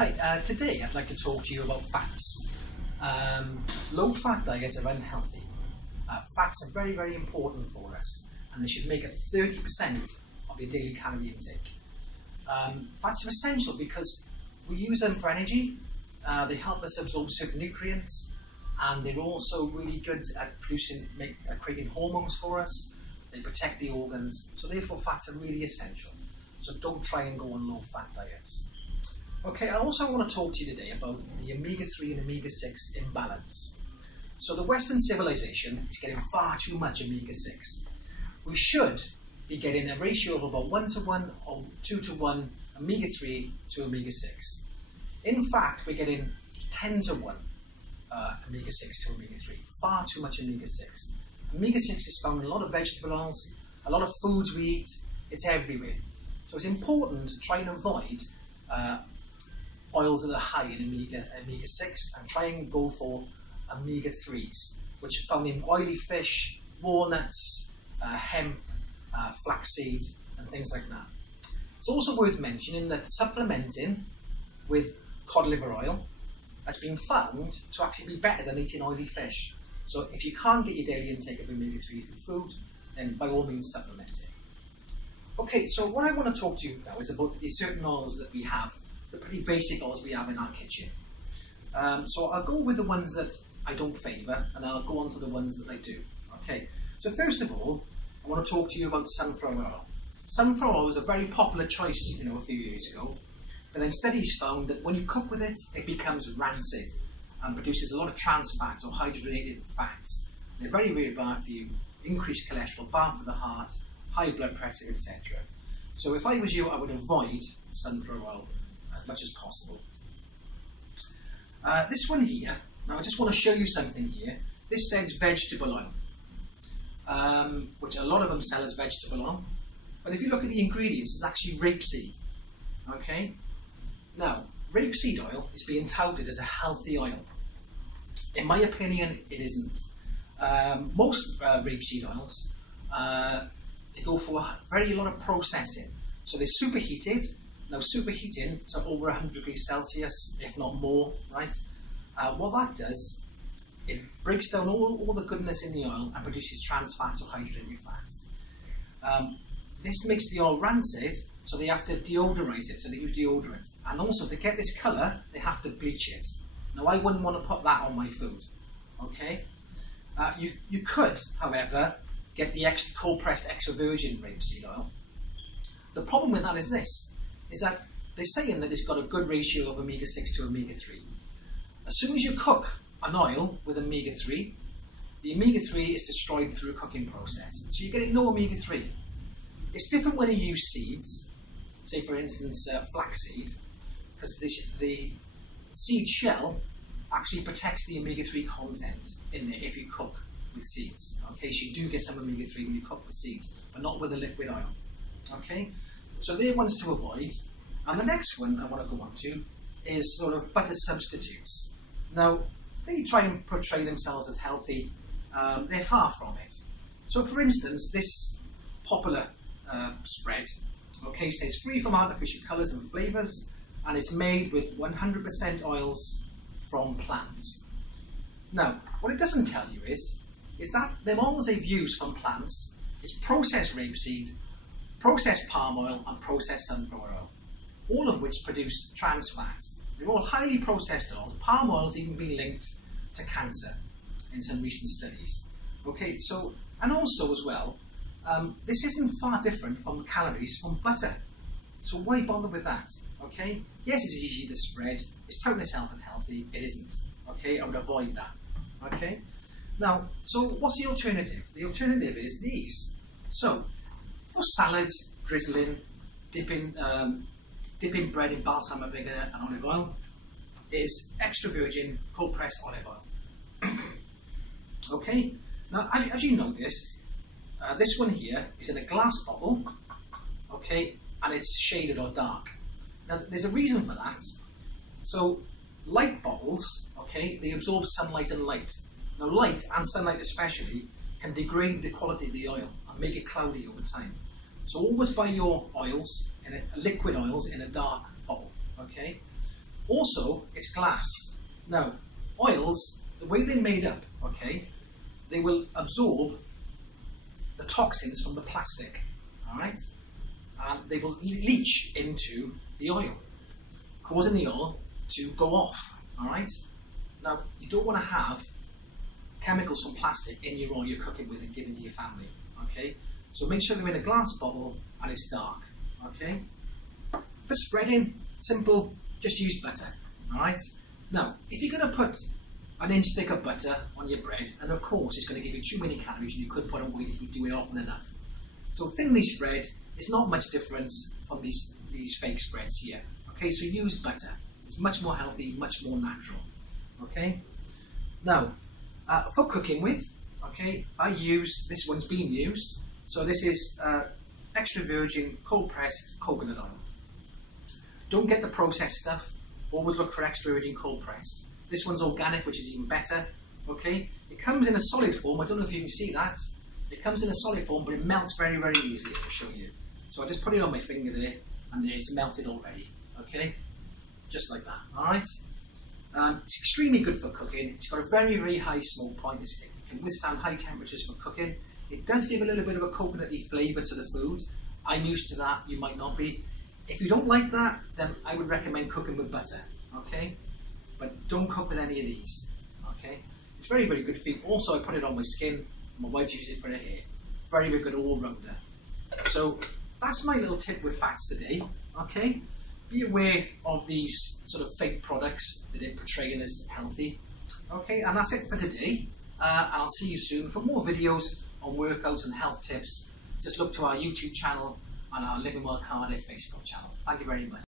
Hi, today I'd like to talk to you about fats. Low-fat diets are unhealthy. Fats are very, very important for us, and they should make up 30% of your daily calorie intake. Fats are essential because we use them for energy, they help us absorb certain nutrients, and they're also really good at creating hormones for us. They protect the organs, so therefore fats are really essential. So don't try and go on low-fat diets. Okay, I also want to talk to you today about the omega-3 and omega-6 imbalance. So the Western civilization is getting far too much omega-6. We should be getting a ratio of about 1:1 or 2:1 omega-3 to omega-6. In fact, we're getting 10:1 omega-6 to omega-3. Far too much omega-6. Omega-6 is found in a lot of vegetable oils, a lot of foods we eat, it's everywhere. So it's important to try and avoid oils that are high in omega-6 and try and go for omega-3s, which are found in oily fish, walnuts, hemp, flaxseed and things like that. It's also worth mentioning that supplementing with cod liver oil has been found to actually be better than eating oily fish. So if you can't get your daily intake of omega-3 from food, then by all means supplement it. Okay, so what I want to talk to you now is about the certain oils that we have, the pretty basic oils we have in our kitchen. So I'll go with the ones that I don't favour, and I'll go on to the ones that I do. Okay, so first of all, I want to talk to you about sunflower oil. Sunflower oil was a very popular choice, a few years ago, but then studies found that when you cook with it, it becomes rancid and produces a lot of trans fats or hydrogenated fats. They're very, very bad for you, increased cholesterol, bad for the heart, high blood pressure, etc. So if I was you, I would avoid sunflower oil as much as possible. This one here, now I just want to show you something here. This says vegetable oil, which a lot of them sell as vegetable oil. But if you look at the ingredients, it's actually rapeseed. Okay? Now, rapeseed oil is being touted as a healthy oil. In my opinion, it isn't. Most rapeseed oils, they go for a very lot of processing. So they're superheated. Now superheating to over 100 degrees Celsius, if not more, right? What that does, it breaks down all the goodness in the oil and produces trans fats or hydrogenated fats. This makes the oil rancid, so they have to deodorize it, so they use deodorant. And also, to get this colour, they have to bleach it. Now, I wouldn't want to put that on my food, okay? You could, however, get the cold pressed extra virgin rapeseed oil. The problem with that is this, is that they're saying that it's got a good ratio of omega-6 to omega-3. As soon as you cook an oil with omega-3, the omega-3 is destroyed through a cooking process. So you're getting no omega-3. It's different when you use seeds, say for instance flaxseed, because the seed shell actually protects the omega-3 content in there if you cook with seeds. Okay, so you do get some omega-3 when you cook with seeds, but not with a liquid oil. Okay, so they're ones to avoid. And the next one I want to go on to is sort of butter substitutes. Now, they try and portray themselves as healthy. They're far from it. So for instance, this popular spread, okay, says free from artificial colours and flavours, and it's made with 100% oils from plants. Now, what it doesn't tell you is that the oils they've used from plants is processed rapeseed, processed palm oil and processed sunflower oil, all of which produce trans fats. They're all highly processed oils. Palm oil has even been linked to cancer in some recent studies. Okay, so, and also as well, this isn't far different from calories from butter. So why bother with that? Okay, yes, it's easy to spread. It's touting itself as healthy. It isn't. Okay, I would avoid that. Okay, now, so what's the alternative? The alternative is these. So, for salads, drizzling, dipping bread in balsamic vinegar and olive oil, is extra virgin cold pressed olive oil. Okay, now as you notice, this one here is in a glass bottle, okay, and it's shaded or dark. Now there's a reason for that. So light bottles, okay, they absorb sunlight and light. Now light and sunlight especially can degrade the quality of the oil and make it cloudy over time. So always buy your oils, liquid oils, in a dark bottle, okay? Also, it's glass. Now, oils, the way they're made up, okay, they will absorb the toxins from the plastic, all right, and they will leach into the oil, causing the oil to go off, all right. Now, you don't want to have chemicals from plastic in your oil you're cooking with and giving to your family, okay. So make sure they're in a glass bottle and it's dark, okay. For spreading, simple, just use butter, all right. Now, if you're going to put an inch thick of butter on your bread, and of course it's going to give you too many calories and you could put on weight if you do it often enough. So thinly spread, it's not much difference from these fake spreads here. Okay, so use butter. It's much more healthy, much more natural. Okay. Now, for cooking with, okay, I use, this one's been used. So this is extra virgin cold pressed coconut oil. Don't get the processed stuff. Always look for extra virgin cold pressed. This one's organic, which is even better. Okay, it comes in a solid form. I don't know if you can see that. It comes in a solid form, but it melts very, very easily. I'll show you. So I just put it on my finger there, and there it's melted already. Okay, just like that. All right. It's extremely good for cooking. It's got a very, very high smoke point. It can withstand high temperatures for cooking. It does give a little bit of a coconutty flavour to the food. I'm used to that. You might not be. If you don't like that, then I would recommend cooking with butter. Okay. But don't cook with any of these, okay? It's very, very good for you. Also, I put it on my skin. My wife uses it for her hair. Very, very good all-rounder. So that's my little tip with fats today, okay? Be aware of these sort of fake products that they're portraying as healthy, okay? And that's it for today. And I'll see you soon. For more videos on workouts and health tips, just look to our YouTube channel and our Living Well Cardiff Facebook channel. Thank you very much.